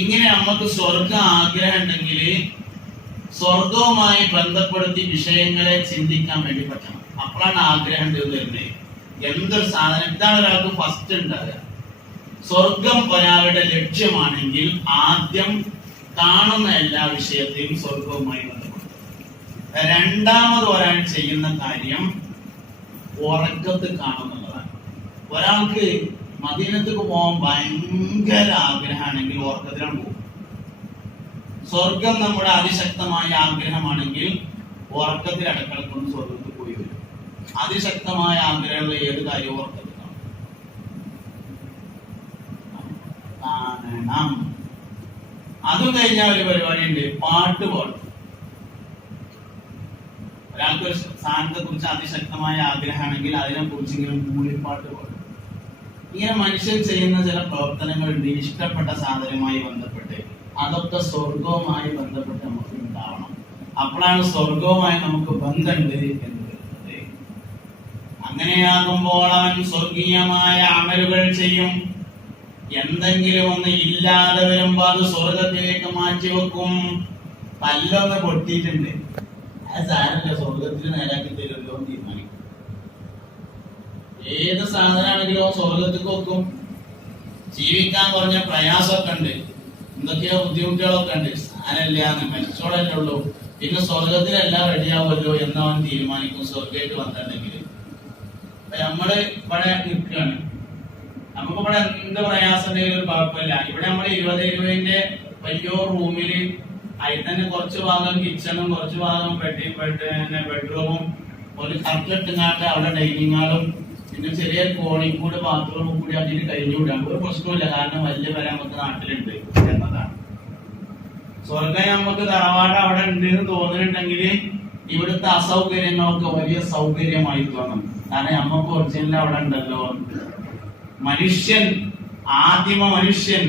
ഇങ്ങനെ നമുക്ക് സ്വർഗ ആഗ്രഹം ഉണ്ടെങ്കിൽ സ്വർഗവുമായി ബന്ധപ്പെടുത്തി വിഷയങ്ങളെ ചിന്തിക്കാൻ വേണ്ടി പറ്റണം. അപ്പോഴാണ് ആഗ്രഹം വരുന്നത്. എന്തൊരു സാധനം, ഇതാണ് ഒരാൾക്ക് ഫസ്റ്റ് ഉണ്ടാകുക. സ്വർഗം ഒരാളുടെ ലക്ഷ്യമാണെങ്കിൽ ആദ്യം കാണുന്ന എല്ലാ വിഷയത്തെയും സ്വർഗവുമായി ബന്ധപ്പെടുത്തും. രണ്ടാമത് ഒരാൾ ചെയ്യുന്ന കാര്യം ഉറക്കത്ത് കാണുന്നതാണ്. ഒരാൾക്ക് മദീനത്തേക്ക് പോകാൻ ഭയങ്കര ആഗ്രഹമാണെങ്കിൽ ഉറക്കത്തിലാണ് പോകും. സ്വർഗം നമ്മുടെ അതിശക്തമായ ആഗ്രഹമാണെങ്കിൽ ഉറക്കത്തിൽ അടക്കളക്കൊണ്ട് സ്വർഗത്തിൽ പോയി വരും. അതിശക്തമായ ആഗ്രഹമുള്ള ഏത് കാര്യവും ഉറക്കത്തിൽ കാണണം. അതും കഴിഞ്ഞാൽ ഒരു പരിപാടി ഉണ്ട്, പാട്ട് പാടും. ഒരാൾക്ക് ഒരു സ്ഥാനത്തെ കുറിച്ച് അതിശക്തമായ ആഗ്രഹമാണെങ്കിൽ അതിനെ കുറിച്ച് ഇങ്ങനെ മൂളിപ്പാട്ട് പാടും. ഇങ്ങനെ മനുഷ്യൻ ചെയ്യുന്ന ചില പ്രവർത്തനങ്ങളുണ്ട് ഇഷ്ടപ്പെട്ട സാധനവുമായി ബന്ധപ്പെട്ട്. അതൊക്കെ സ്വർഗവുമായി ബന്ധപ്പെട്ട് നമുക്ക് ഉണ്ടാവണം. അപ്പോഴാണ് സ്വർഗവുമായി നമുക്ക് ബന്ധമുണ്ട് എന്ന് വരുന്നത്. അങ്ങനെയാകുമ്പോൾ അവൻ സ്വർഗീയമായ അമലുകൾ ചെയ്യും. എന്തെങ്കിലും ഒന്ന് ഇല്ലാതെ വരുമ്പോ അത് സ്വർഗത്തിലേക്ക് മാറ്റിവെക്കും. പല്ലൊന്ന് പൊട്ടിയിട്ടുണ്ട്, അത് സാരമില്ല, സ്വർഗത്തിൽ നേരാക്കി തരുമല്ലോ എന്ന് തീരുമാനിക്കും. ഏത് സാധനമാണെങ്കിലോ സ്വർഗത്തിൽ വെക്കും. ജീവിക്കാൻ പറഞ്ഞ പ്രയാസമൊക്കെ ഉണ്ട്, എന്തൊക്കെയോ ബുദ്ധിമുട്ടുകളൊക്കെ ഉണ്ട്, സാരമില്ലാന്ന് മരിച്ചോളല്ലേ ഉള്ളൂ, പിന്നെ സ്വർഗത്തിലെല്ലാം റെഡിയാവുമല്ലോ എന്നവൻ തീരുമാനിക്കും. സ്വർഗത്തിൽ വന്നിട്ടുണ്ടെങ്കിൽ നമ്മള് ഇവിടെ നിൽക്കുകയാണ്, നമുക്കിവിടെ എന്ത് പ്രയാസം ഉണ്ടെങ്കിലും ഒരു കുഴപ്പമില്ല. ഇവിടെ നമ്മൾ 20 വലിയൊരു റൂമില് അതിൽ തന്നെ കുറച്ച് ഭാഗം കിച്ചണും കുറച്ച് ഭാഗം ബെഡ്റൂമും ഒരു കട്ടിലിട്ടുങ്ങാണ്ട് അവിടെ ഡൈനിങ് ഹാളും പിന്നെ ചെറിയ കോണിക്കൂട് ബാത്റൂമും കൂടി അതിന് കഴിഞ്ഞുകൂടാണ്. ഒരു പ്രശ്നമില്ല, കാരണം വലിയ വില നമുക്ക് നാട്ടിലുണ്ട് എന്നതാണ്. സ്വർഗം നമുക്ക് തറവാട് അവിടെ ഉണ്ട് എന്ന് തോന്നുന്നുണ്ടെങ്കിൽ ഇവിടുത്തെ അസൗകര്യങ്ങളൊക്കെ വലിയ സൗകര്യമായി തോന്നും. കാരണം നമുക്ക് ഒറിജിനൽ അവിടെ ഉണ്ടല്ലോ. ആദിമ മനുഷ്യൻ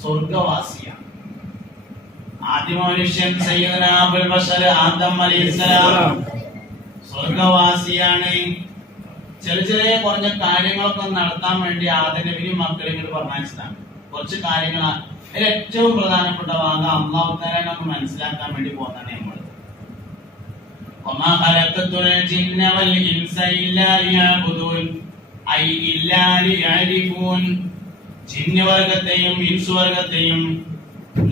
സ്വർഗവാസിയാണ്. ആദിമ മനുഷ്യൻ സയ്യിദുനാ അബുൽ ബശർ ആദം അലൈഹിസ്സലാം സ്വർഗവാസിയാണ്. ചെറിയ കുറഞ്ഞ കാര്യങ്ങളൊക്കെ നടത്താൻ വേണ്ടി ആദം നബിയും മക്കളെയും പറഞ്ഞതാണ്. കുറച്ച് കാര്യങ്ങളാണ് അതിൽ ഏറ്റവും പ്രധാനപ്പെട്ട ഭാഗം അല്ലാഹു തആല നമുക്ക് മനസ്സിലാക്കാൻ വേണ്ടി പോകുന്നതാണ് നമ്മൾ. വമാ ഖലഖതുൽ ജിന്ന വൽ ഇൻസ ഇല്ലാ ലിയഅ്ബുദൂൻ ഐ ഇല്ലാ ലിയഅരിഫൂൻ. ജിന്നുവർഗത്തെയും ഇൻസുവർഗത്തെയും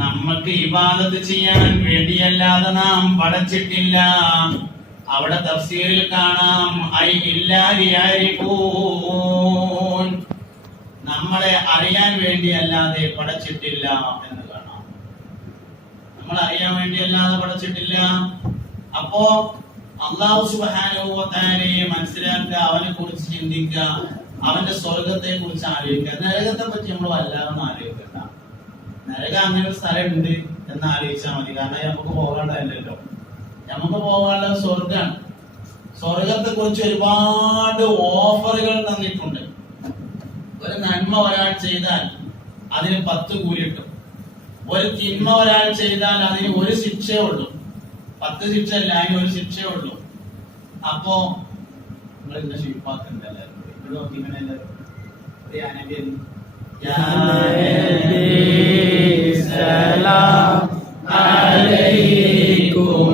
നമുക്ക് ഇബാദത്ത് ചെയ്യാൻ വേണ്ടിയല്ലാതെ നാം പടച്ചിട്ടില്ല. അവിടെ തഫ്സീറിൽ കാണാം ഐ ഇല്ലാ ലിയഅരിഫൂൻ, നമ്മളെ അറിയാൻ വേണ്ടിയല്ലാതെ പടച്ചിട്ടില്ല എന്ന് കാണാം. നമ്മൾ അറിയാൻ വേണ്ടിയല്ലാതെ പടച്ചിട്ടില്ല. അപ്പോ അല്ലാഹു സുബ്ഹാനഹു വ തആലയെ മനസ്സിലാക്കുക, അവനെ കുറിച്ച് ചിന്തിക്കുക, അവന്റെ സ്വർഗത്തെ കുറിച്ച് ആലോചിക്കുക. നരകത്തെ പറ്റി നമ്മൾ വല്ലാതെ ആലോചിക്കണ്ട. നരകം അങ്ങനെ ഒരു സ്ഥലം ഉണ്ട് എന്ന് ആലോചിച്ചാൽ മതി. കാരണം നമുക്ക് പോകേണ്ടതല്ലോ, നമുക്ക് പോകാനുള്ള സ്വർഗാണ്. സ്വർഗത്തെ കുറിച്ച് ഒരുപാട് ഓഫറുകൾ തന്നിട്ടുണ്ട്. ഒരു നന്മ ഒരാൾ ചെയ്താൽ അതിന് 10 കൂലി കിട്ടും. ഒരു തിന്മ ഒരാൾ ചെയ്താൽ അതിന് ഒരു ശിക്ഷയേ ഉള്ളൂ. 10 ശിക്ഷ അല്ല, അതിന് ഒരു ശിക്ഷയേ ഉള്ളൂ. അപ്പോ നിങ്ങൾ ഇന്ന ഷിപ്പാക്കുണ്ടല്ലോ, ഇവിടെ നോക്കി ഇങ്ങനെ സലാം അലൈക്കും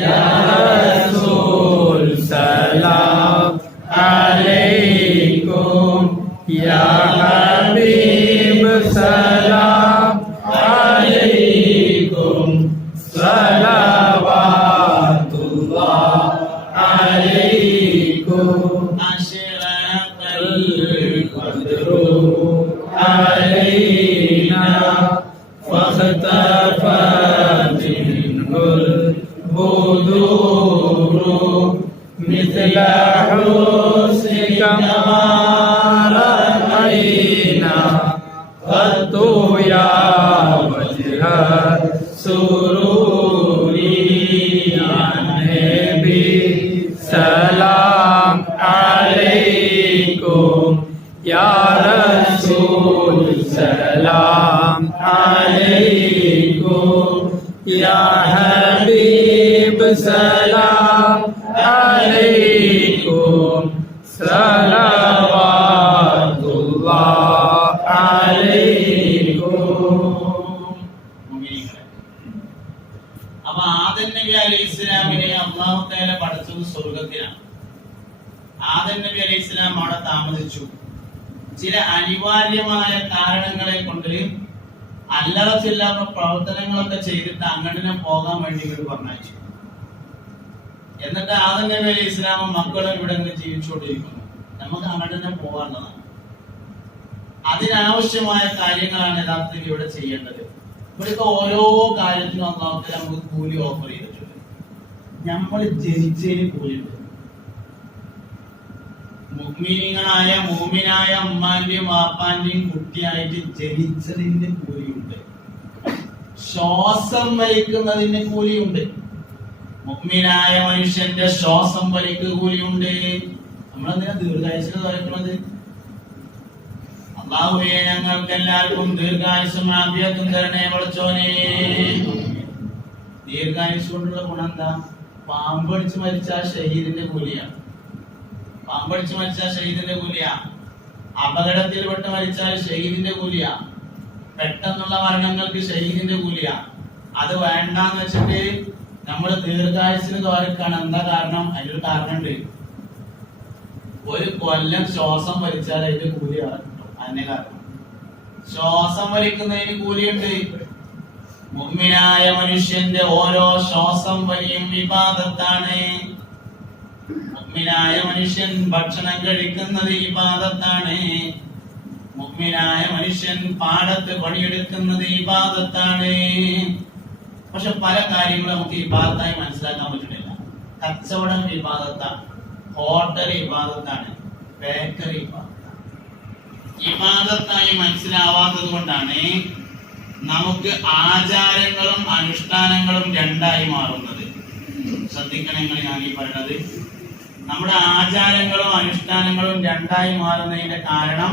യാ റസൂൽ സലാം അലൈക്കും യാ ഹബീബ് സലാം അലൈക്കും സലവാത്തുല്ലാഹ് അലൈക്കും അശ്റഫൽ ഖദ്റു علينا فاختفت منه البدور مثل حسنك ما رأينا قط يا وجه السرور يا نبي سلام عليكم يا رسول سلام عليكم يا حبيب سلام عليكم صلوات الله عليكم ആദം നബി അലൈഹി ഇസ്ലാമിനെ അല്ലാഹു തആല പഠിച്ചത് സ്വർഗ്ഗത്തിലാണ്. ആദം നബി അലൈഹി ഇസ്ലാം അവിടെ താമസിച്ചു. ചില അനിവാര്യമായ കാരണങ്ങളെ കൊണ്ട് അല്ലറ ചില്ലറ പ്രവർത്തനങ്ങളൊക്കെ ചെയ്തിട്ട് അങ്ങോട്ടിനെ പോകാൻ വേണ്ടി ഇവർ പറഞ്ഞു. എന്നിട്ട് ആദം നബി അലൈഹി ഇസ്ലാമും മക്കളും ഇവിടെ ജീവിച്ചുകൊണ്ടിരിക്കുന്നു. നമുക്ക് അങ്ങോട്ടിനെ പോകാനുള്ളതാണ്. അതിനാവശ്യമായ കാര്യങ്ങളാണ് യഥാർത്ഥത്തിൽ ഇവിടെ ചെയ്യേണ്ടത്. ഇവിടുത്തെ ഓരോ കാര്യത്തിനും അല്ലാഹു തആല നമുക്ക് കൂലി ഓഫർ ചെയ്തിട്ടുണ്ട്. നമ്മൾ ജനിച്ചതിന് കൂലിയുണ്ട്. മുഅ്മിനീങ്ങളായ മുഅ്മിനായ ഉമ്മാന്റെയും വാപ്പാന്റെയും കുട്ടിയായിട്ട് ജനിച്ചതിന്റെ കൂലിയുണ്ട്. ശ്വാസം വലിക്കുന്നതിന്റെ കൂലിയുണ്ട്. മുഅ്മിനായ മനുഷ്യന്റെ ശ്വാസം വലിക്കുക കൂലിയുണ്ട്. നമ്മളെന്തിനാ ദീർഘായുസ്സ് പറയുന്നത്? അല്ലാഹുവേ, ഞങ്ങൾക്ക് എല്ലാവർക്കും ദീർഘായുസ്സും ആഫിയത്തും തരണേ പടച്ചോനേ. ദീർഘായുസ് കൊണ്ടുള്ള ഗുണം എന്താ? പാമ്പടിച്ച് മരിച്ച ഷഹീദിന്റെ കൂലിയാണ്. പാമ്പടിച്ച് മരിച്ചാൽ ഷഹീദിന്റെ കൂലിയാ. അപകടത്തിൽപ്പെട്ട് മരിച്ചാൽ ഷഹീദിന്റെ കൂലിയാ. പെട്ടെന്നുള്ള മരണങ്ങൾക്ക് ഷഹീദിന്റെ കൂലിയാ. അത് വേണ്ടാന്ന് വെച്ചിട്ട് നമ്മൾ ദീർഘായുസിന് തോരക്കാണ്. എന്താ കാരണം? അതിനൊരു കാരണമുണ്ട്. ഒരു കൊല്ലം ശ്വാസം വലിച്ചാൽ അതിന്റെ കൂലി കിട്ടും. അതിന്റെ കാരണം ശ്വാസം വലിക്കുന്നതിന് കൂലിയുണ്ട്. മുഅ്മിനായ മനുഷ്യന്റെ ഓരോ ശ്വാസം വലിയും ഇബാദത്താണ്. മുഅ്മിനായ മനുഷ്യൻ ഭക്ഷണം കഴിക്കുന്നത് ഇബാദത്താണ്. മുഅ്മിനായ മനുഷ്യൻ പാടത്ത് പണിയെടുക്കുന്നത് ഇബാദത്താണ്. പക്ഷെ പല കാര്യങ്ങളും നമുക്ക് ഇബാദത്തായി മനസ്സിലാക്കാൻ പറ്റുന്നില്ല. കച്ചവടം ഇബാദത്താണ്, ഹോട്ടൽ ഇബാദത്താണ്, ബേക്കറി ഇബാദത്തായി മനസ്സിലാവാത്തത് കൊണ്ടാണ് നമുക്ക് ആചാരങ്ങളും അനുഷ്ഠാനങ്ങളും രണ്ടായി മാറുന്നത്. ശ്രദ്ധിക്കണം നിങ്ങൾ, ഞാൻ ഈ പറയുന്നത് നമ്മുടെ ആചാരങ്ങളും അനുഷ്ഠാനങ്ങളും രണ്ടായി മാറുന്നതിന്റെ കാരണം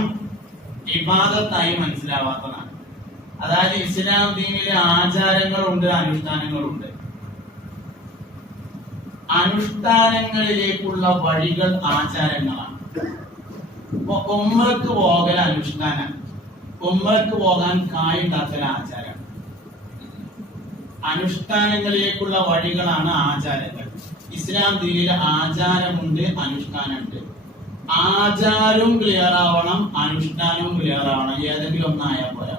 ഇബാദത്തായി മനസ്സിലാവാത്തതാണ്. അതായത് ഇസ്ലാം ദീനിലെ ആചാരങ്ങളുണ്ട്, അനുഷ്ഠാനങ്ങളുണ്ട്. അനുഷ്ഠാനങ്ങളിലേക്കുള്ള വഴികൾ ആചാരങ്ങളാണ്. ഇപ്പൊ ഉംറക്ക് പോകൽ അനുഷ്ഠാനം, ഉംറക്ക് പോകാൻ കായുണ്ടാക്കൽ ആചാരം. അനുഷ്ഠാനങ്ങളിലേക്കുള്ള വഴികളാണ് ആചാരങ്ങൾ. ഇസ്ലാം ദീനിൽ ആചാരമുണ്ട്, അനുഷ്ഠാനമുണ്ട്. ആചാരവും ക്ലിയർ ആവണം, അനുഷ്ഠാനവും ക്ലിയർ ആവണം. ഏതെങ്കിലും ഒന്നായാൽ പോരാ.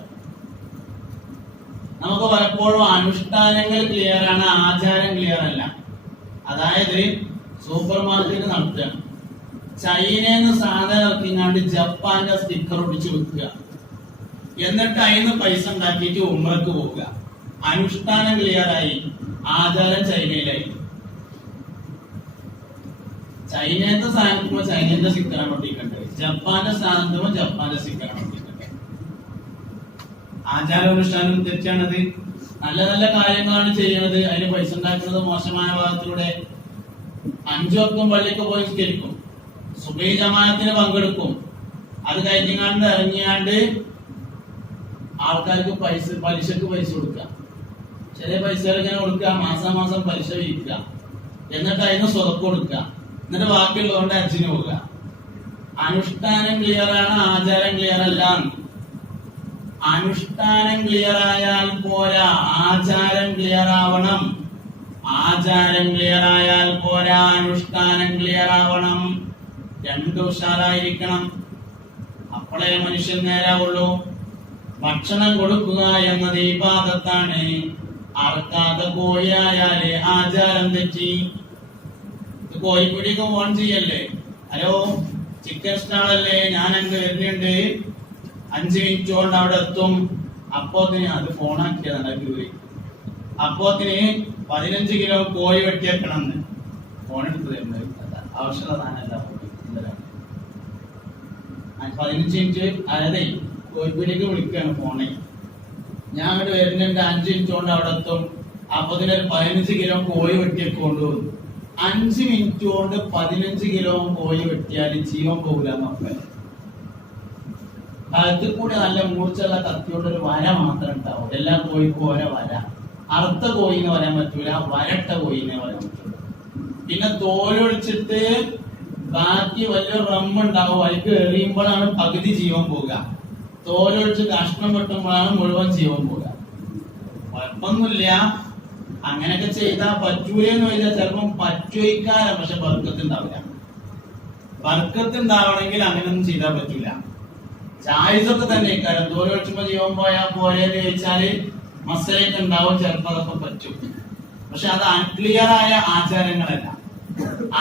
നമുക്ക് പലപ്പോഴും അനുഷ്ഠാനങ്ങൾ ക്ലിയർ ആണ്, ആചാരം ക്ലിയർ അല്ല. അതായത് സൂപ്പർ മാർക്കറ്റ് നടത്തുകയാണ്, ചൈനയിൽ നിന്ന് സാധനം ഇറക്കിങ്ങാണ്ട് ജപ്പാന്റെ സ്റ്റിക്കർ ഒട്ടിച്ച് വെക്കുക, എന്നിട്ട് അതിന് പൈസ ഉണ്ടാക്കിയിട്ട് ഉംറക്ക് പോവുക. അനുഷ്ഠാനം ക്ലിയറായി, ആചാരം ചൈനയിലായി. ചൈനയുടെ സ്ഥാനത്തുമ്പോ ചൈനയുടെ സ്റ്റിക്കറാണ് ഒട്ടിക്കേണ്ടത്, ജപ്പാന്റെ സ്ഥാനത്തുമ്പോ ജപ്പാന്റെ സ്റ്റിക്കറാണ് ഒട്ടിക്കേണ്ടത്. ആചാരാനുഷ്ഠാനം തെറ്റാണത്. നല്ല നല്ല കാര്യങ്ങളാണ് ചെയ്യുന്നത്, അതിന് പൈസ ഉണ്ടാക്കുന്നത് മോശമായ ഭാഗത്തിലൂടെ. 5 വക്തും പള്ളിക്ക് പോയി നിസ്കരിക്കും, സുബഹി ജമാഅത്തിന് പങ്കെടുക്കും, അത് കഴിഞ്ഞാണ്ട് ഇറങ്ങിയാണ്ട് ആൾക്കാർക്ക് പലിശക്ക് പൈസ കൊടുക്കുക, ചെറിയ പൈസകൾ ഇങ്ങനെ കൊടുക്കുക, മാസം പലിശ വീക്കുക, എന്നിട്ട് അതിന് സ്വതക്ക് കൊടുക്കുക, എന്നിട്ട് ബാക്കിയുള്ളതുകൊണ്ട് ഹജ്ജിന് പോവുക. അനുഷ്ഠാനം ക്ലിയറാണ്, ആചാരം ക്ലിയർ അല്ല. അനുഷ്ഠാനം ക്ലിയർ ആയാൽ പോരാ, ആചാരം ക്ലിയർ ആവണം. ആചാരം ക്ലിയർ ആയാൽ പോരാ, അനുഷ്ഠാനം ക്ലിയർ ആവണം. രണ്ടും ഉഷാറായിരിക്കണം. അപ്പോഴേ മനുഷ്യൻ നേരാവുള്ളൂ. ഭക്ഷണം കൊടുക്കുക എന്നത് ഇബാദത്താണ്. അറക്കാതെ കോഴിയായാലേ ആചാരം തെറ്റി. കോഴിപ്പിടിക്ക് ഫോൺ ചെയ്യല്ലേ, ഹലോ ചിക്കൻ സ്റ്റാളല്ലേ, ഞാൻ അങ്ങ് വരുന്നുണ്ട്, 5 മിനിറ്റ് കൊണ്ട് അവിടെ എത്തും. അപ്പോത്തിന് അത് ഫോണാക്കിയതാണ് ജോലി. അപ്പോത്തിന് 15 കിലോ കോഴി വെട്ടിയേക്കണമെന്ന് ഫോൺ എടുത്ത് തരുന്നത് ആവശ്യമുള്ള സാധനമല്ല. 15 മിനിറ്റ് അതായത് കോഴിപ്പിടിക്ക് വിളിക്കുകയാണ് ഫോണിൽ. ഞാൻ അങ്ങോട്ട് വരുന്നുണ്ട്, 5 മിനിറ്റ് കൊണ്ട് അവിടെ എത്തും. അപ്പോത്തിന് 15 കിലോ കോഴി വെട്ടിയൊക്കെ കൊണ്ടുവന്നു. 5 മിനിറ്റ് കൊണ്ട് 15 കിലോ കോഴി വെട്ടിയാൽ ജീവൻ പോകില്ല നോക്കാൻ. കഴുത്തിൽ കൂടി നല്ല മൂർച്ചയുള്ള കത്തിയോണ്ട് ഒരു വര മാത്രം ഉണ്ടാവും. എല്ലാ കോഴിക്കും ഓരോ വര. അറുത്ത കോഴിന്ന് പറയാൻ പറ്റൂല, വരട്ട കോഴിനെ പറയാൻ പറ്റുള്ളൂ. പിന്നെ തോലൊഴിച്ചിട്ട് ബാക്കി വലിയ റമ്മുണ്ടാവും, അതിക്ക് എറിയുമ്പോഴാണ് പകുതി ജീവൻ പോവുക. തോലൊഴിച്ച് കഷ്ണം വെട്ടുമ്പോഴാണ് മുഴുവൻ ജീവൻ പോവുക. കുഴപ്പമൊന്നുമില്ല. അങ്ങനെയൊക്കെ ചെയ്താൽ പറ്റൂലെന്ന് ചോദിച്ചാൽ ചിലപ്പം പറ്റുവയ്ക്കാനും, പക്ഷെ ബർക്കത്തുണ്ടാവില്ല. ബർക്കത്തുണ്ടാവണമെങ്കിൽ അങ്ങനെയൊന്നും ചെയ്താൽ പറ്റൂല. ജായിസൊക്കെ തന്നെ ഇക്കാര്യം ദൂരെ വെച്ചുമ്പോ ജീവൻ പോയാൽ പോലെന്ന് ചോദിച്ചാല് മസലൊക്കെ ഉണ്ടാവും, ചിലപ്പോ അതൊക്കെ പറ്റും. പക്ഷെ അത് അൺക്ലിയർ ആയ ആചാരങ്ങളല്ല.